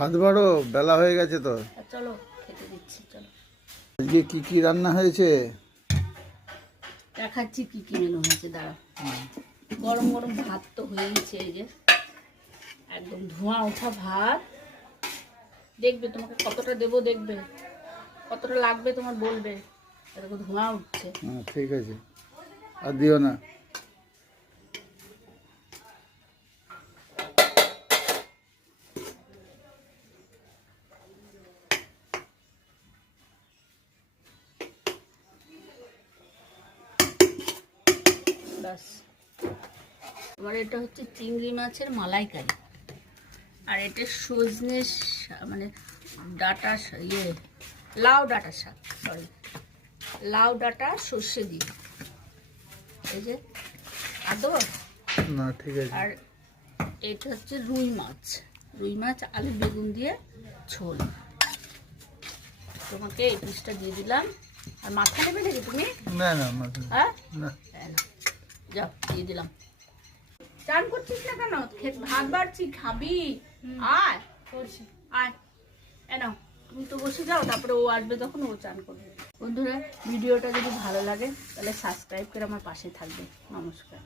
ভাত বাড়ো, বেলা হয়ে গেছে তো। চলো খেতে দিচ্ছি, চলো। আজকে কি কি রান্না হয়েছে দেখাচ্ছি কি কি মেনু হয়েছে, দাঁড়া। গরম গরম ভাত তো হয়েছে, এই যে একদম ধোঁয়া ওঠা ভাত। দেখবে তোমাকে কতটা দেবো, দেখবে কতটা লাগবে তোমার, বলবে। এরকম ধোঁয়া উঠছে। হ্যাঁ ঠিক আছে, আর দিও না। ব্যাস। এবার এটা হচ্ছে চিংড়ি মাছের মালাইকারি, আর এটা সজনে মানে ডাটা, লাউ ডাঁটা শাক, সরি, লাউ ডাঁটা সর্ষে দিয়ে, এই যে আদর। না ঠিক আছে। আর এটা হচ্ছে রুই মাছ আলু বেগুন দিয়ে ঝোল। তোমাকে এই পিসটা দিয়ে দিলাম। আর মাথা নেবে নাকি তুমি? না না হ্যাঁ, না, যাও দিয়ে দিলাম। চান করছিস না কেন? ভাত বাড়ছি, খাবি? আয় করছি, আয়। নাও, তুমি তো বসে যাও, তারপরে ও আসবে তখন ও চান করবে। বন্ধুরা, ভিডিওটা যদি ভালো লাগে তাহলে সাবস্ক্রাইব করে আমার পাশে থাকবে। নমস্কার।